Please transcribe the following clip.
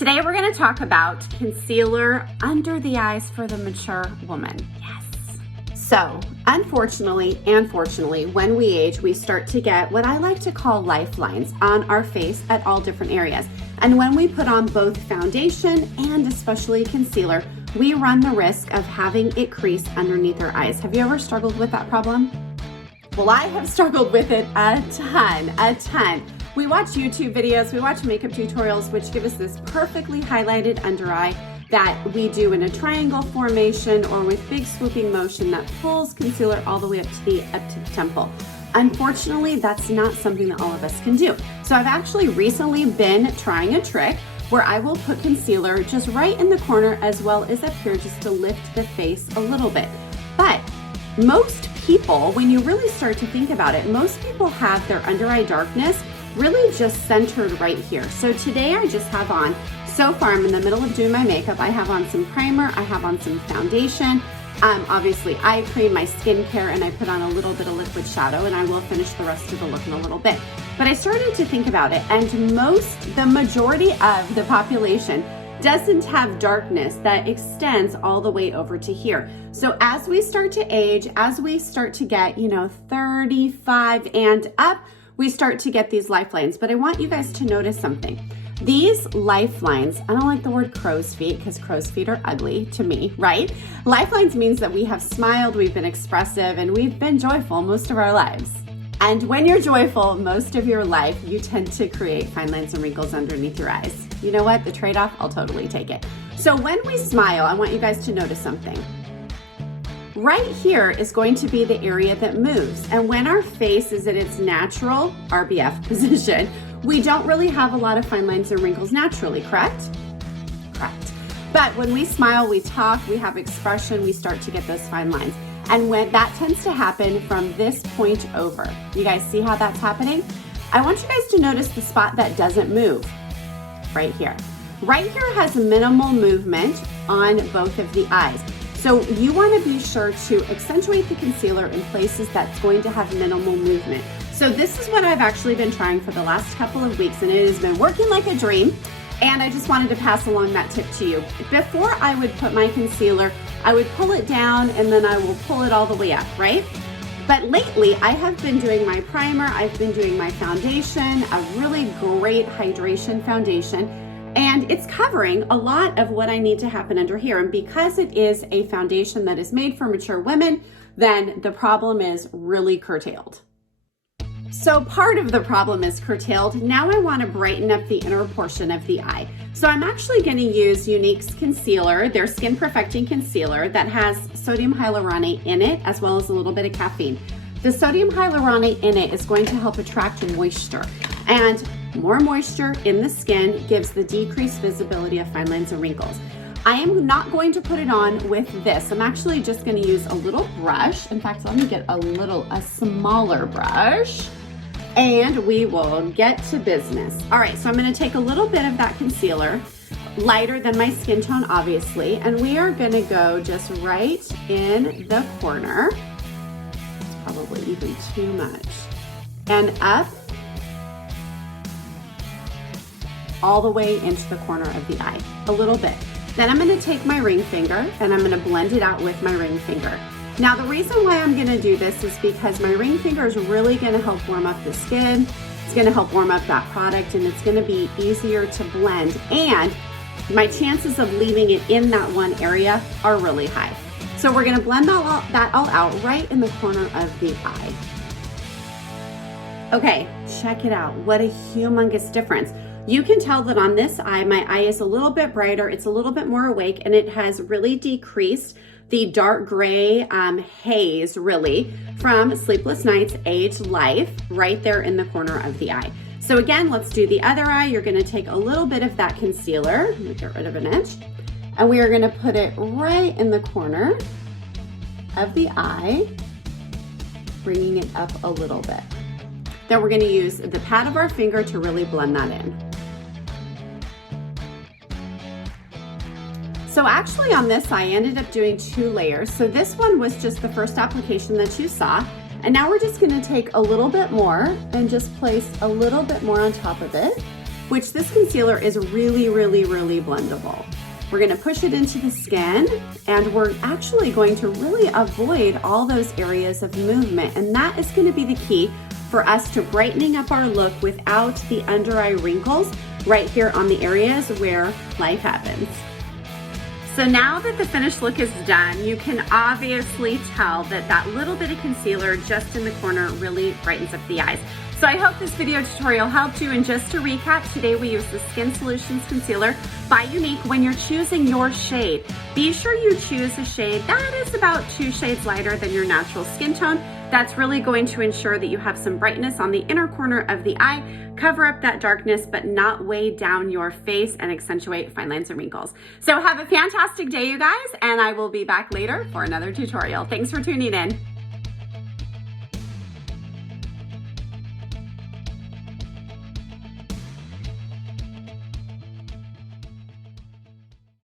Today we're going to talk about concealer under the eyes for the mature woman. Yes. So, unfortunately and fortunately, when we age, we start to get what I like to call lifelines on our face at all different areas. And when we put on both foundation and especially concealer, we run the risk of having it crease underneath our eyes. Have you ever struggled with that problem? Well, I have struggled with it a ton. We watch YouTube videos, we watch makeup tutorials, which give us this perfectly highlighted under eye that we do in a triangle formation or with big swooping motion that pulls concealer all the way up to the temple. Unfortunately, that's not something that all of us can do. So I've actually recently been trying a trick where I will put concealer just right in the corner as well as up here just to lift the face a little bit. But most people, when you really start to think about it, most people have their under eye darkness really just centered right here. So today I just have on, so far I'm in the middle of doing my makeup, I have on some primer, I have on some foundation, obviously eye cream, my skincare, and I put on a little bit of liquid shadow, and I will finish the rest of the look in a little bit. But I started to think about it, and the majority of the population doesn't have darkness that extends all the way over to here. So as we start to age, as we start to get, 35 and up, we start to get these lifelines. But I want you guys to notice something. These lifelines, I don't like the word crow's feet because crow's feet are ugly to me, right? Lifelines means that we have smiled, we've been expressive, and we've been joyful most of our lives. And when you're joyful most of your life, you tend to create fine lines and wrinkles underneath your eyes. You know what? The trade-off, I'll totally take it. So when we smile, I want you guys to notice something. Right here is going to be the area that moves. And when our face is at its natural RBF position, we don't really have a lot of fine lines and wrinkles naturally, correct? Correct. But when we smile, we talk, we have expression, we start to get those fine lines. And when that tends to happen from this point over. You guys see how that's happening? I want you guys to notice the spot that doesn't move, right here. Right here has minimal movement on both of the eyes. So you want to be sure to accentuate the concealer in places that's going to have minimal movement. So this is what I've actually been trying for the last couple of weeks, and it has been working like a dream. And I just wanted to pass along that tip to you. Before I would put my concealer, I would pull it down and then I will pull it all the way up, right? But lately I have been doing my primer, I've been doing my foundation, a really great hydration foundation, and it's covering a lot of what I need to happen under here. And because it is a foundation that is made for mature women, then the problem is really curtailed. So part of the problem is curtailed. Now I want to brighten up the inner portion of the eye. So I'm actually going to use Younique's concealer, their skin perfecting concealer that has sodium hyaluronate in it, as well as a little bit of caffeine. The sodium hyaluronate in it is going to help attract moisture, and more moisture in the skin gives the decreased visibility of fine lines and wrinkles. I am not going to put it on with this. I'm actually just going to use a little brush. In fact, let me get a smaller brush. And we will get to business. All right, so I'm gonna take a little bit of that concealer, lighter than my skin tone, obviously, and we are gonna go just right in the corner. It's probably even too much. And up all the way into the corner of the eye, a little bit. Then I'm gonna take my ring finger and I'm gonna blend it out with my ring finger. Now the reason why I'm gonna do this is because my ring finger is really gonna help warm up the skin. It's gonna help warm up that product, and it's gonna be easier to blend. And my chances of leaving it in that one area are really high. So we're gonna blend that all out right in the corner of the eye. Okay, check it out. What a humongous difference. You can tell that on this eye, my eye is a little bit brighter, it's a little bit more awake, and it has really decreased the dark gray haze really from sleepless nights, age, life, right there in the corner of the eye. So again, let's do the other eye. You're gonna take a little bit of that concealer, let me get rid of an edge, and we are gonna put it right in the corner of the eye, bringing it up a little bit. Then we're gonna use the pad of our finger to really blend that in. So actually on this, I ended up doing 2 layers. So this one was just the first application that you saw. And now we're just gonna take a little bit more and just place a little bit more on top of it. which this concealer is really blendable. We're gonna push it into the skin, and we're actually going to really avoid all those areas of movement, and that is gonna be the key for us to brightening up our look without the under eye wrinkles right here on the areas where life happens. So now that the finished look is done, you can obviously tell that that little bit of concealer just in the corner really brightens up the eyes. So I hope this video tutorial helped you, and just to recap, today we use the Skin Solutions Concealer by Unique. When you're choosing your shade, be sure you choose a shade that is about 2 shades lighter than your natural skin tone. That's really going to ensure that you have some brightness on the inner corner of the eye, cover up that darkness, but not weigh down your face and accentuate fine lines and wrinkles. So have a fantastic day, you guys, and I will be back later for another tutorial. Thanks for tuning in.